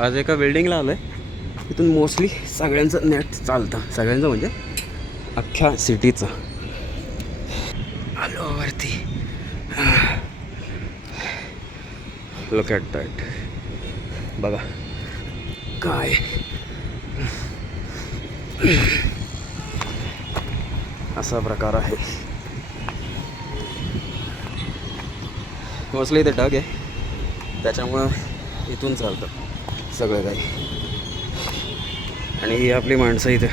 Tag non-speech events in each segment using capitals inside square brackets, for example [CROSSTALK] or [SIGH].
आज एका बिल्डिंगला आलो आहे इथून मोस्टली सगळ्यांचं नेट चालतं. सगळ्यांचं म्हणजे अख्ख्या सिटीचं. आलो वरती. लुक ॲट दॅट बघा. काय? असा प्रकार आहे. मोस्टली इथे ढग आहे. त्याच्यामुळं इथून चालतं. सगळं काही. आणि ही आपली माणसं इथे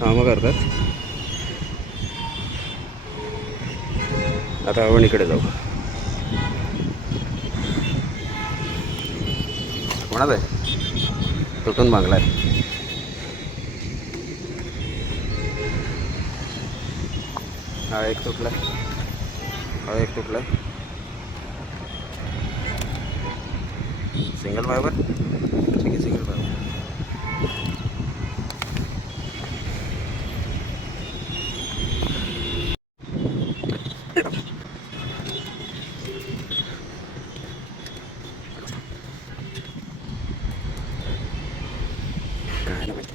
कामं करतात. आता आपण इकडे जाऊ. कोणाचं आहे? तुटून बांगला आहे हा एक तुटला हा एक तुटला सिंगल फायबर ठीक आहे सिंगल फायबर काय नाही माहिती.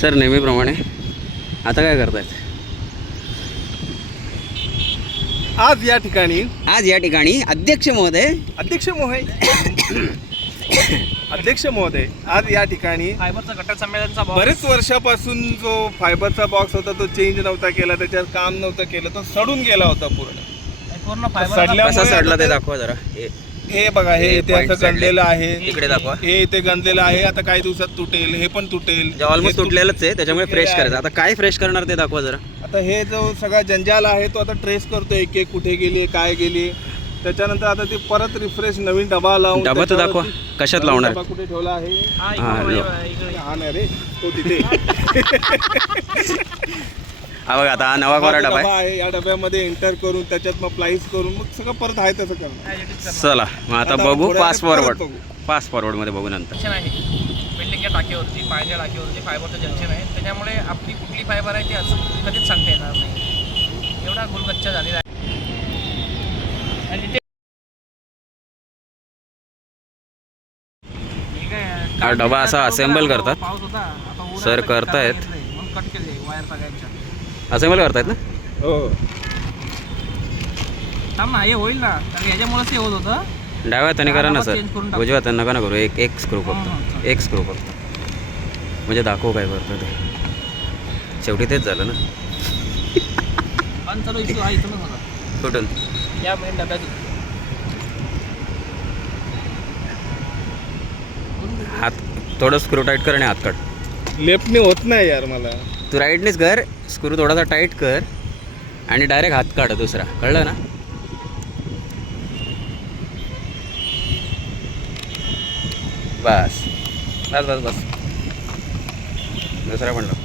सर नेहमीप्रमाणे. आता काय करतायत? आज या ठिकाणी आज या ठिकाणी अध्यक्ष महोदय. अध्यक्ष मोहय अध्यक्ष महोदय आज या ठिकाणी फायबरचा गटार संमेलनचा बरेच वर्षापासून जो फायबरचा बॉक्स होता तो चेंज नव्हता केला त्याच्यात काम नव्हतं केलं तो सडून गेला होता पूर्ण. पूर्ण फायबर चढला ते दाखवा जरा. हे बघा हे हे इथे असं. गंजलेलं आहे. इकडे दाखवा. हे इथे गंजलेलं आहे. आता काही दिवसात तुटेल हे पण तुटेल. ऑलमोस्ट हे तु- तुटलेलंच आहे त्याच्यामुळे फ्रेश करायचं. आता काय फ्रेश करणार ते दाखवा जरा. आता हे जो सगळा जंजाल आहे तो आता ट्रेस करतो एक एक कुठे गेली काय गेली. त्याच्यानंतर आता ते परत रिफ्रेश नवीन डबा लावून डबा तर दाखवा कशात नवीन लावणार? डबा कुठे ठेवला आहे? हा नाही रे तो तिथे. [LAUGHS] हा बघा आता हा नवा कोरा डबा आहे या डब्यामध्ये एंटर करून त्याच्यात मग प्लाईस करून मग सगळं परत आहे तसं करणं. चला मग आता आता बघू थोड्या फास्ट वेळात फॉरवर्ड परत. फास्ट फॉरवर्डमध्ये बघू नंतर. जंक्शन आहे. बिल्डिंगच्या टाकीवरती पाण्याच्या टाकीवरती फायबरचं जंक्शन आहे. त्याच्यामुळे आपली कुठली फायबर आहे ती असं कधीच सांगता येणार नाही. एवढा गुलगच्चा झालेला आहे. आणि तिथे. हा डबा असा assemble पाऊस करतात. पाऊस होता आता ऊन Sir आलं, करतायत. कट केले वायर सगळ्यांच्या असेंबल करतायत ना? हो. थांब ना हे होईल ना. कारण याच्यामुळेच हे होत होतं. डाव्या हाताने करा ना हा, सर. change करून टाकू. उजव्या हाताने नका ना करू. एक एक स्क्रू फक्त. एक स्क्रू फक्त. म्हणजे दाखवू काय करतो ते. शेवटी तेच झालं ना. आणि चालू इश्यू हा इथूनच होता कुठून? या मेन डब्यातून. हात थोडं स्क्रू टाईट कर आणि हात काढ लेफ्टने होत नाही यार मला. तू राईटनेच कर स्क्रू थोडासा टाईट कर आणि डायरेक्ट हात काढ दुसरा. कळलं ना? बस. बस बस बस. दुसरा वाटेल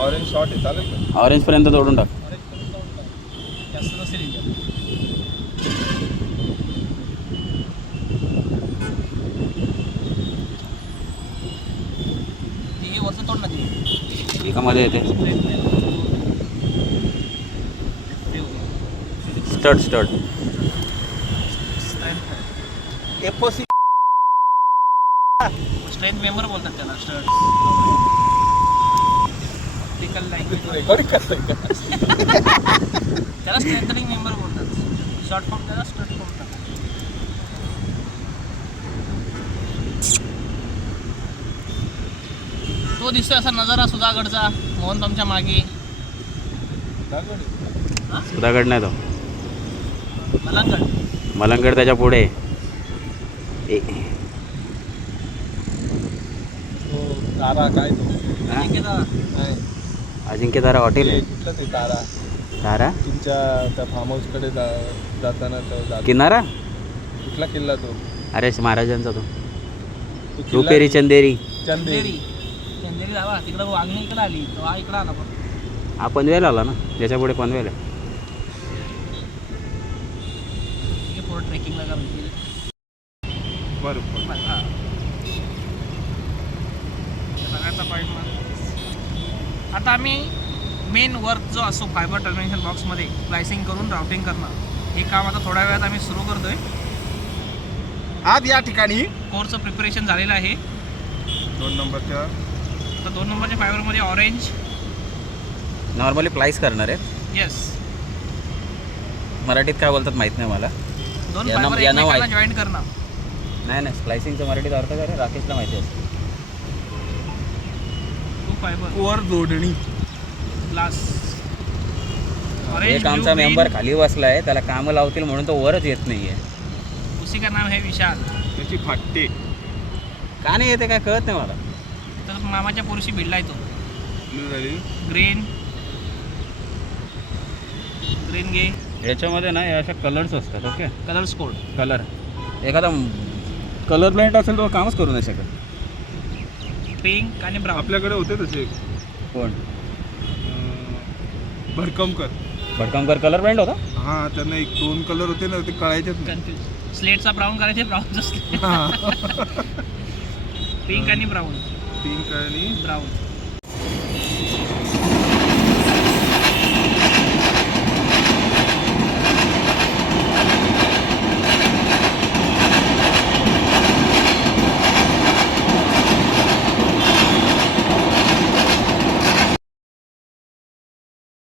ऑरेंज शॉट आहे चालेल का? ऑरेंजपर्यंत तोडून टाक ऑरेंज पर्यंत तोडून टाक. जास्त नसेल याच्यात. ते हे वरचं तोड ना ते. एकामध्ये येते. स्टड स्टड स्ट्रेंथ मेंबर बोलतात त्याला स्टड टेक्निकल लँग्वेज रेकॉर्डिंग करतोय त्याला स्ट्रेंथनिंग मेंबर बोलतात. शॉर्ट फॉर्म त्याला स्ट्रेट बोलतात तो दिसतोय असा नजारा सुधागडचा मोहन तुमच्या मागे. सुधागड? नाही तो. मलांगड. मलंगड त्याच्या पुढे. ए. तो तारा काय तो? हा? निकेता, नाही. अजिंक्य तारा हॉटेल आहे कुठलं ते तारा? तारा? तुमच्या त्या फार्म हाऊसकडे जा जाताना तो जात- किनारा? कुठला किल्ला तो? अरे महाराजांचा तो. तो किल्ला रुपेरी चंदेरी. चंदेरी. चंदेरी. जावा तिकडं वागणी इकडं आली. तो हा इकडं आला पण हा पनवेल आला ना? ज्याच्या पुढे पनवेल आहे. पुढं ट्रेकिंगला करून बरोबर. हा. सगळ्याचा पॉईंट आता आम्ही मेन वर्क जो असतो फायबर टर्मिनेशन बॉक्समध्ये स्लायसिंग करून राउटिंग करणं हे काम आता थोड्या वेळात आम्ही सुरू करतोय. आज या ठिकाणी. कोरचं प्रिपरेशन झालेलं आहे. दोन नंबरच्या. तर दोन नंबरच्या फायबरमध्ये ऑरेंज नॉर्मली प्लाईस करणार आहेत. येस मराठीत काय बोलतात माहीत नाही मला. दोन फायबर यांना एकमेकांना माहीत. जॉईन करणं. नाही नाही स्लायसिंगचं मराठीत अर्थ काय रे? राकेशला माहिती असतं. टू फायबर जोडणी. ग्लास एक आमचा मेंबर खाली बसलाय त्याला कामं लावतील म्हणून तो वरच येत नाहीये. उसी का नाम है विशाल. त्याची फाटे का नाही येते काय कळत नाही मला. तर मामाच्या पोरशी भिडलाय तो. ब्लू झाली ग्रीन ग्रीन घे. याच्यामध्ये ना या अशा कलर्स असतात ओके कलर्स कोड कलर एखादा कलर ब्लाइंड असेल तो कामच करू नाही शकत. पिंक आणि ब्राऊन आपल्याकडे होते तसे कोण? अं, भरकमकर भटकमकर कलर ब्लाइंड होता? हा त्यांना एक दोन कलर होते ना ते कळायचेच नाही. कन्फ्युज स्लेटचा ब्राऊन करायचे ब्राऊन हा. [LAUGHS] पिंक आणि ब्राऊन पिंक आणि ब्राऊन